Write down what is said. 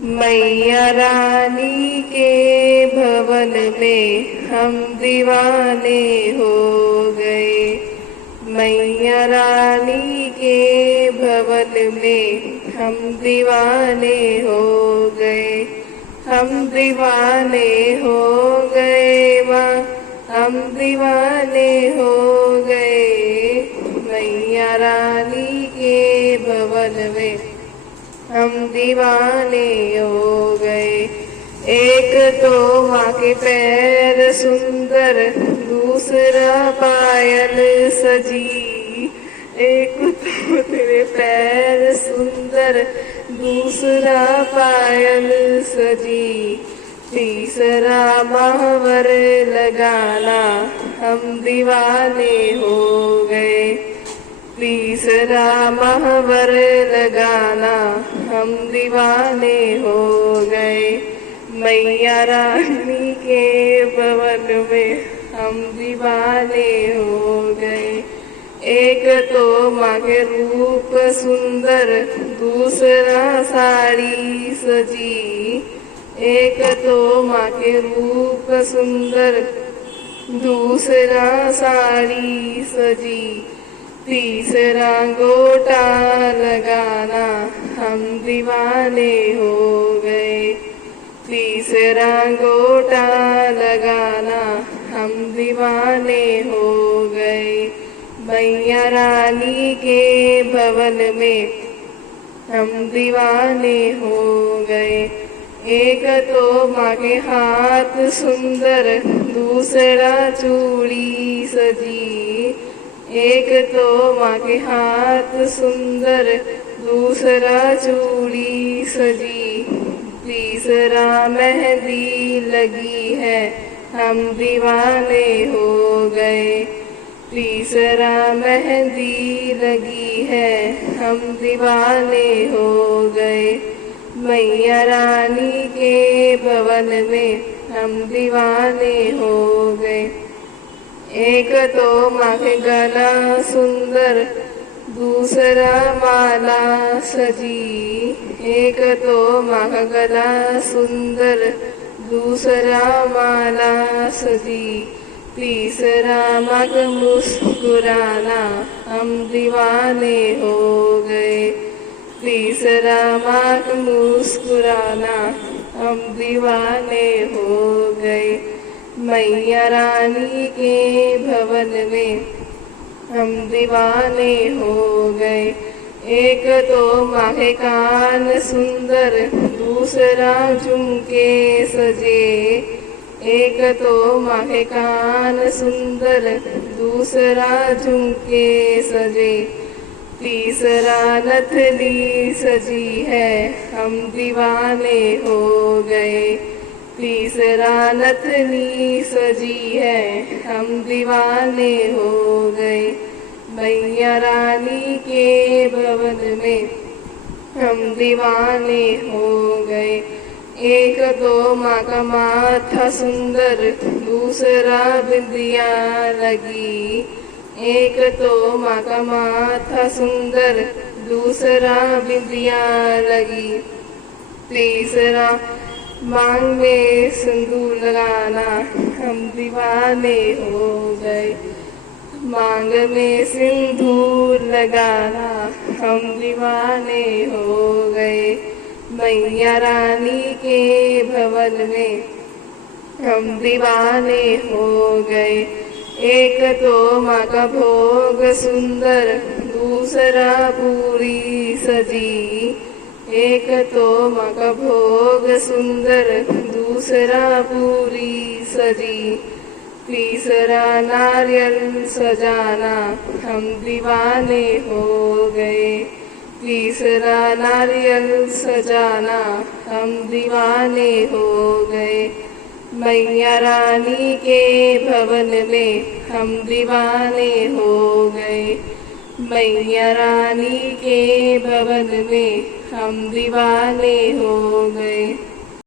मैया रानी के भवन में हम दीवाने हो गए। मैया रानी के भवन में हम दीवाने हो गए। हम दीवाने हो गए माँ, हम दीवाने हो गए। मैया रानी के भवन में हम दीवाने हो गए। एक तो माँ के पैर सुंदर, दूसरा पायल सजी। एक तो तेरे पैर सुंदर, दूसरा पायल सजी। तीसरा महावर लगाना, हम दीवाने हो गए। तीसरा महावर लगाना, हम दीवाने हो गए। मैया रानी के भवन में हम दीवाने हो गए। एक तो माँ के रूप सुंदर, दूसरा साड़ी सजी। एक तो माँ के रूप सुंदर, दूसरा साड़ी सजी। तीसरा गोटा लगाना, हम दीवाने हो गए। तीसरा गोटा लगाना, हम दीवाने हो गए। मैया रानी के भवन में हम दीवाने हो गए। एक तो माँ के हाथ सुंदर, दूसरा चूड़ी सजी। एक तो माँ के हाथ सुंदर, दूसरा चूड़ी सजी। तीसरा मेहंदी लगी है, हम दीवाने हो गए। तीसरा मेहंदी लगी है, हम दीवाने हो गए। मैया रानी के भवन में हम दीवाने हो गए। एक तो माँ के गला सुंदर, दूसरा माला सजी। एक तो माँ का गला सुंदर, दूसरा माला सजी। तीसरा माँ का मुस्कुराना, हम दीवाने हो गए। तीसरा माँ का मुस्कुराना, हम दीवाने हो गए। मैया रानी के भवन में हम दीवाने हो गए। एक तो माँ के कान सुंदर, दूसरा झुमके सजे। एक तो माँ के कान सुंदर, दूसरा झुमके सजे। तीसरा नथनी सजी है, हम दीवाने हो गए। तीसरा नथनी सजी है, हम दीवाने हो गए। मैया रानी के भवन में हम दीवाने हो गए। एक तो माँ का माथा सुंदर, दूसरा बिंदिया लगी। एक तो माँ का माथा सुंदर, दूसरा बिंदिया लगी। तीसरा मांग में सिंदूर लगाना, हम दीवाने हो गए। मांग में सिंदूर लगाना, हम दीवाने हो गए। मैया रानी के भवन में हम दीवाने हो गए। एक तो माँ का भोग सुंदर, दूसरा पूरी सजी। एक तो माँ का भोग सुंदर, दूसरा पूरी सजी। तीसरा नारियल सजाना, हम दीवाने हो गए। तीसरा नारियल सजाना, हम दीवाने हो गए। मैया रानी के भवन में हम दीवाने हो गए। मैया रानी के भवन में हम दीवाने हो गए।